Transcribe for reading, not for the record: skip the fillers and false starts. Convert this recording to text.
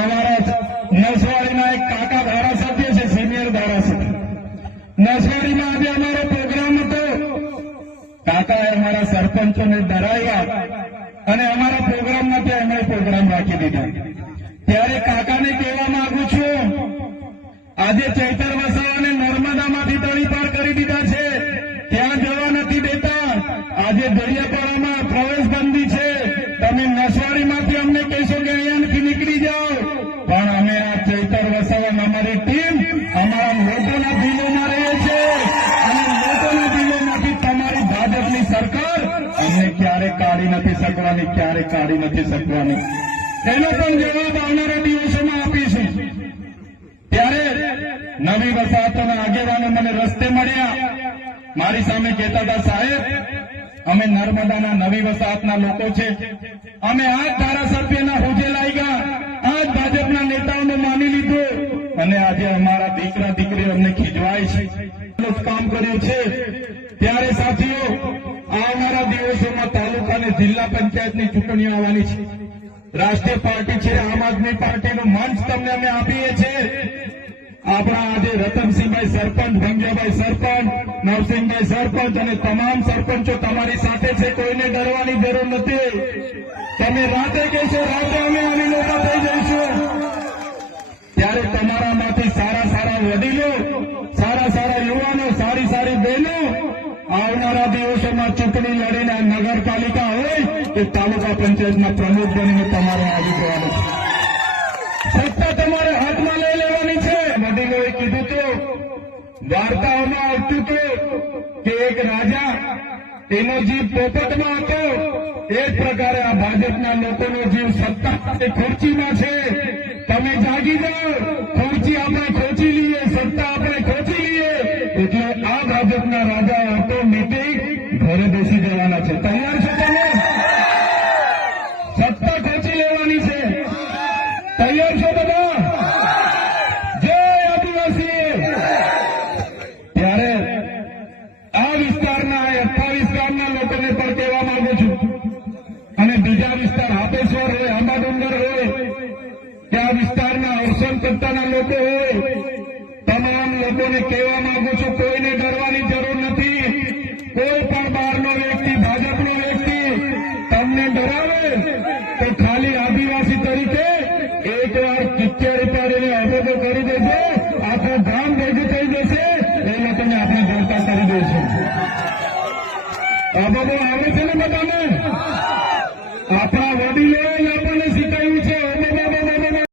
અમારા નસવાડીના એક કાકા ધારાસભ્ય છે, સિનિયર ધારાસભ્ય નસવાડીમાં આજે અમારો પ્રોગ્રામ હતો. કાકાએ અમારા સરપંચોને ડરાવ્યા અને અમારા પ્રોગ્રામમાંથી એમણે પ્રોગ્રામ રાખી દીધા. ત્યારે કાકાને કહેવા માંગુ છું, આજે ચૈતર વસાવાને નર્મદામાંથી તળી પાર કરી દીધા છે, ત્યાં જવા નથી દેતા. આજે દરિયાપાડામાં પ્રવેશબંધી છે. તમે નસવાડીમાંથી અમને કહેશો કે અહીંયાથી નીકળી જાઓ, પણ અમે આ ચૈતર વસાવા અમારી ટીમ અમારા લોકોના દિલોમાં રહે છે અને લોકોના દિલોમાંથી તમારી ભાજપની સરકાર અમને ક્યારેય કાઢી નથી શકવાની, ક્યારેય કાઢી નથી શકવાની. એનો પણ જવાબ આવનારા દિવસોમાં આપીશું. ત્યારે નવી વસાહતોના આગેવાનો મને રસ્તે મળ્યા, મારી સામે કહેતા હતા, સાહેબ અમે નર્મદાના નવી વસાહતના લોકો છે, અમે આ ધારાસભ્યના હોજે લાગ્યા, આ ભાજપના નેતાઓને માની લીધું અને આજે અમારા દીકરા દીકરી અમને ખીજવાય છે, કામ કર્યું છે. ત્યારે સાથીઓ, આવનારા દિવસોમાં તાલુકા અને જિલ્લા પંચાયતની ચૂંટણીઓ આવવાની છે. રાષ્ટ્રીય પાર્ટી છે, આમ આદમી પાર્ટીનું મંચ તમને અમે આપીએ છીએ. આપણા આજે રતનસિંહભાઈ સરપંચ, ભંગિયાભાઈ સરપંચ, નવસિંહભાઈ સરપંચ અને તમામ સરપંચો તમારી સાથે છે. કોઈને ડરવાની જરૂર નથી. તમે રાતે કહેશો, રાતે અમે આવી લોકો થઈ જઈશું. ત્યારે તમારામાંથી સારા સારા વડીલો, સારા સારા યુવાનો, સારી સારી બહેનો આવનારા દિવસોમાં ચૂંટણી લડીને નગરપાલિકા હોય કે તાલુકા પંચાયતના પ્રમુખ બનીને તમારે આવી જવાનું છે. સત્તા તમારે હાથમાં લઈ લેવાની છે. વડીલોએ કીધું તો, વાર્તાઓમાં આવતું હતું કે એક રાજા, એનો જીવ પોપટમાં હતો. એ જ પ્રકારે આ ભાજપના લોકોનો જીવ સત્તા ખુરચીમાં છે. તમે જાગી જાઓ, ખુરચી આપણે ખોચી લઈએ, સત્તા આપણે ખોચી લઈએ, એટલે આ ભાજપના રાજા ઓટોમેટિક ઘરે બેસી જવાના છે. તૈયાર છો તમે? સત્તા ખોચી લેવાની છે. તૈયાર છો બધા? જય આદિવાસી. ત્યારે આ વિસ્તારના 28 ગામના લોકોને પણ કહેવા માંગુ છું, અને બીજા વિસ્તાર હાપેશ્વર હોય, આંબાડુંગર હોય, ત્યાં વિસ્તારના અવસન પટ્ટાના લોકો હોય, તમામ લોકોને કહેવા માંગુ છું, કોઈને ડરવાની જરૂર નથી. કોઈ પણ બહારનો વ્યક્તિ, ભાજપનો વ્યક્તિ તમને ડરાવે તો ખાલી આદિવાસી તરીકે એકવાર કિચ્ચેરી પાડીને અબોધો કરી દેજો, આખું ગામ ભેગું થઈ જશે, એ લોકોને આપણે જનતા કરી દઈશું. અબોધો આવે છે ને બધાને?